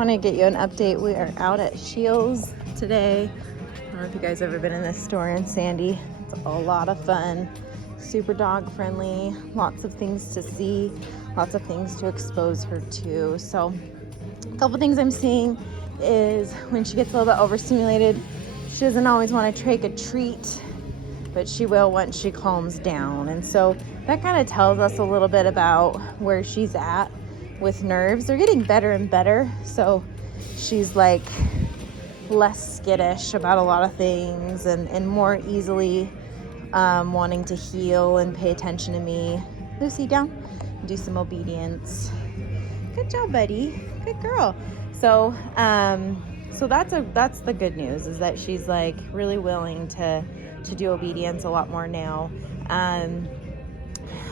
want to get you an update. We are out at Scheels today. I don't know if you guys have ever been in this store in Sandy. It's a lot of fun, super dog friendly, lots of things to see, lots of things to expose her to. So a couple things I'm seeing is when she gets a little bit overstimulated, she doesn't always want to take a treat, but she will once she calms down. And so that kind of tells us a little bit about where she's at with nerves. They're getting better and better. So she's like less skittish about a lot of things and more easily wanting to heel and pay attention to me. Lucy, down. Do some obedience. Good job, buddy. Good girl. So that's the good news, is that she's like really willing to do obedience a lot more now.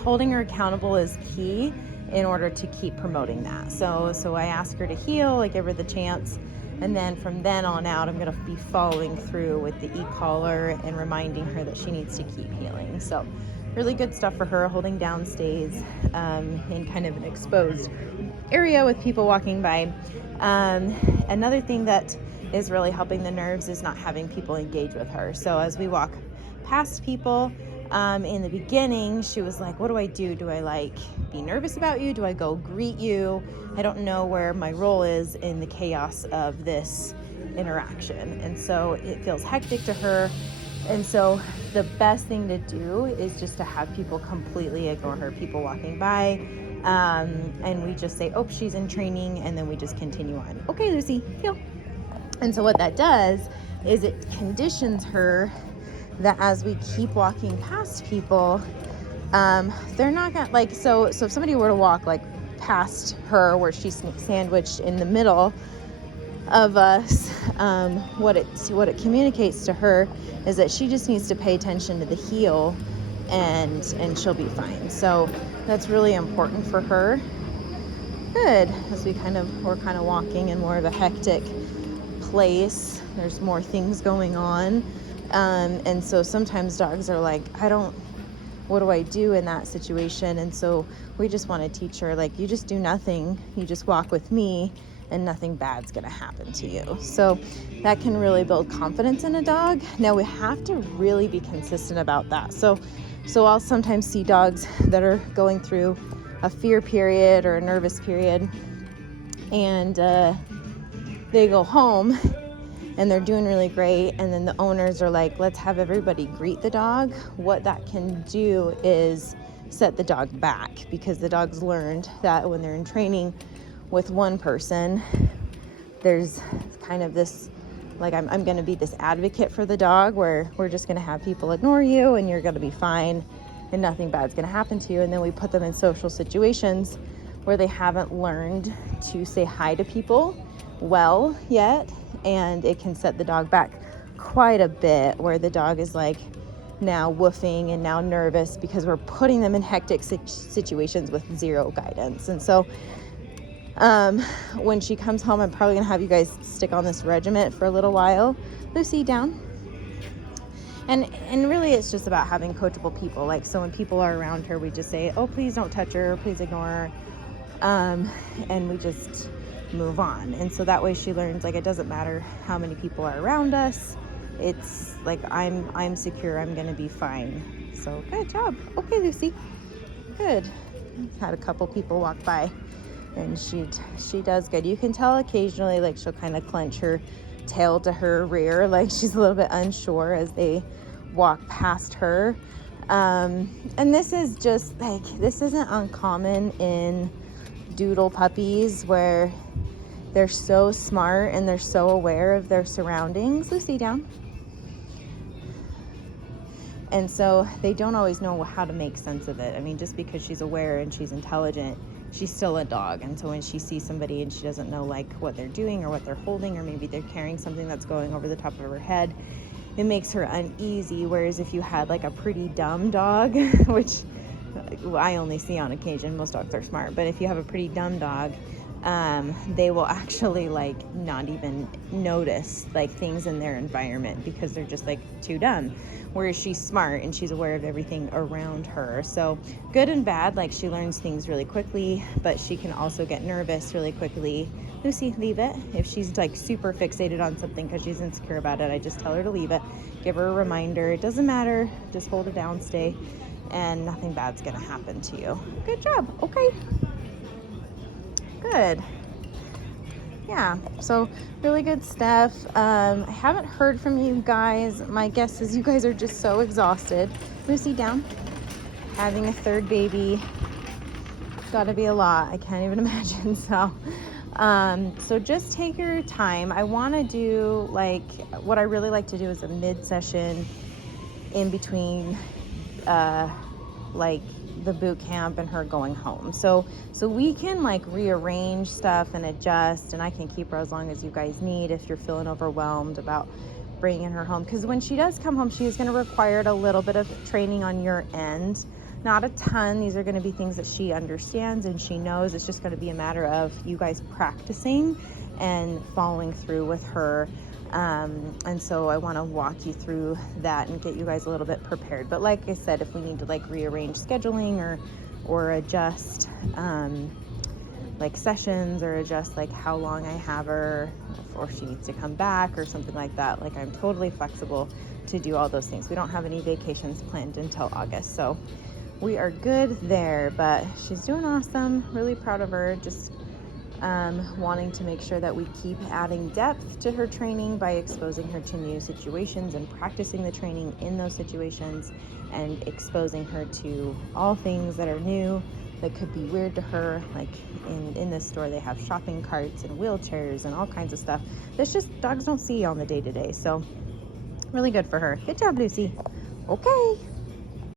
Holding her accountable is key in order to keep promoting that. So I ask her to heel, I give her the chance, and then from then on out, I'm going to be following through with the e-collar and reminding her that she needs to keep healing. So really good stuff for her. Holding down stays in kind of an exposed area with people walking by. Another thing that is really helping the nerves is not having people engage with her. So as we walk past people, in the beginning, she was like, what do I do? Do I like be nervous about you? Do I go greet you? I don't know where my role is in the chaos of this interaction. And so it feels hectic to her. And so the best thing to do is just to have people completely ignore her, people walking by. And we just say, oh, she's in training. And then we just continue on. Okay, Lucy, heel. And so what that does is it conditions her that as we keep walking past people, they're not gonna like, so if somebody were to walk like past her where she's sandwiched in the middle of us, what it communicates to her is that she just needs to pay attention to the heel and she'll be fine. So that's really important for her. Good. As we're kind of walking in more of a hectic place, there's more things going on. And so sometimes dogs are like, what do I do in that situation? And so we just want to teach her, like, you just do nothing. You just walk with me and nothing bad's going to happen to you. So that can really build confidence in a dog. Now we have to really be consistent about that. So I'll sometimes see dogs that are going through a fear period or a nervous period, and they go home and they're doing really great, and then the owners are like, let's have everybody greet the dog. What that can do is set the dog back, because the dog's learned that when they're in training with one person, there's kind of this, like, I'm going to be this advocate for the dog, where we're just going to have people ignore you and you're going to be fine and nothing bad's going to happen to you. And then we put them in social situations where they haven't learned to say hi to people well yet, and it can set the dog back quite a bit, where the dog is like now woofing and now nervous because we're putting them in hectic situations with zero guidance. And so when she comes home, I'm probably gonna have you guys stick on this regiment for a little while. Lucy, down. And really it's just about having coachable people. Like, so when people are around her, we just say, oh, please don't touch her, please ignore her, and we just move on. And so that way she learns, like, it doesn't matter how many people are around us. It's like, I'm secure, I'm gonna be fine. So good job. Okay, Lucy. Good. Had a couple people walk by, and she does good. You can tell occasionally, like, she'll kind of clench her tail to her rear, like she's a little bit unsure as they walk past her. And this is just like, this isn't uncommon in doodle puppies, where they're so smart and they're so aware of their surroundings. Lucy, down. And so they don't always know how to make sense of it. I mean, just because she's aware and she's intelligent, she's still a dog. And so when she sees somebody and she doesn't know, like, what they're doing or what they're holding, or maybe they're carrying something that's going over the top of her head, it makes her uneasy. Whereas if you had like a pretty dumb dog, which I only see on occasion, most dogs are smart, but if you have a pretty dumb dog, they will actually like not even notice like things in their environment because they're just like too dumb. Whereas she's smart and she's aware of everything around her. So good and bad, like she learns things really quickly, but she can also get nervous really quickly. Lucy, leave it. If she's like super fixated on something because she's insecure about it, I just tell her to leave it. Give her a reminder. It doesn't matter. Just hold it down, stay, and nothing bad's gonna happen to you. Good job. Okay. Good. Yeah, so really good stuff. I haven't heard from you guys. My guess is you guys are just so exhausted. Lucy, down. Having a third baby, gotta be a lot. I can't even imagine. So just take your time. I want to do like what I really like to do is a mid-session in between like the boot camp and her going home. So we can like rearrange stuff and adjust, and I can keep her as long as you guys need if you're feeling overwhelmed about bringing her home, because when she does come home, she is going to require a little bit of training on your end. Not a ton. These are going to be things that she understands and she knows. It's just going to be a matter of you guys practicing and following through with her. And so I want to walk you through that and get you guys a little bit prepared. But like I said, if we need to like rearrange scheduling or adjust like sessions, or adjust like how long I have her, or she needs to come back or something like that, like I'm totally flexible to do all those things. We don't have any vacations planned until August, so we are good there. But she's doing awesome. Really proud of her. Just wanting to make sure that we keep adding depth to her training by exposing her to new situations and practicing the training in those situations, and exposing her to all things that are new that could be weird to her. Like in this store, they have shopping carts and wheelchairs and all kinds of stuff that's just dogs don't see on the day-to-day. So really good for her. Good job, Lucy. Okay.